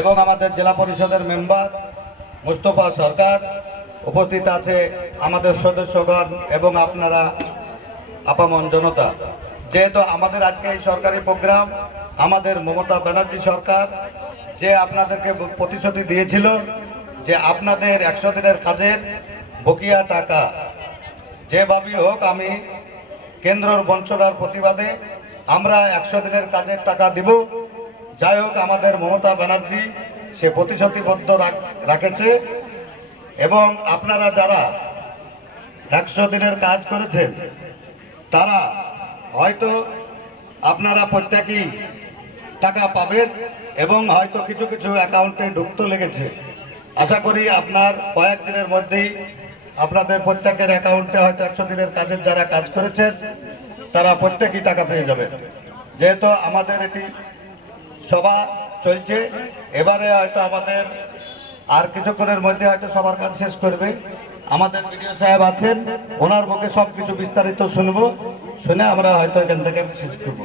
এবং আমাদের জেলা পরিষদের মেম্বার মুস্তফা সরকার উপস্থিত আছে, আমাদের সদস্যগণ এবং আপনারা আপামন জনতা। যেহেতু আমাদের আজকে এই সরকারি প্রোগ্রাম, আমাদের মমতা ব্যানার্জি সরকার যে আপনাদেরকে প্রতিশ্রুতি দিয়েছিল যে আপনাদের 100 দিনের কাজের বকেয়া টাকা যেভাবেই হোক, আমি কেন্দ্রের বঞ্চনার প্রতিবাদে আমরা 100 দিনের কাজের টাকা দিব। যাই হোক, আমাদের মমতা ব্যানার্জি সে প্রতিশ্রুতিবদ্ধ রাখেছে এবং আপনারা যারা 100 দিনের কাজ করেছেন তারা হয়তো আপনারা প্রত্যেকেই টাকা পাবেন এবং হয়তো কিছু কিছু অ্যাকাউন্টে ঢুকতে লেগেছে। আশা করি আপনার কয়েকদিনের মধ্যেই আপনাদের প্রত্যেকের অ্যাকাউন্টে হয়তো 100 দিনের কাজের যারা কাজ করেছেন তারা প্রত্যেকেই টাকা পেয়ে যাবেন। যেহেতু আমাদের এটি সভা চলছে, এবারে হয়তো আমাদের আর কিছুক্ষণের মধ্যে হয়তো সবার কাজ শেষ করবে। আমাদের বিডিও সাহেব আছেন, ওনার মুখে সবকিছু বিস্তারিত শুনবো, শুনে আমরা হয়তো এখান থেকে শেষ করবো।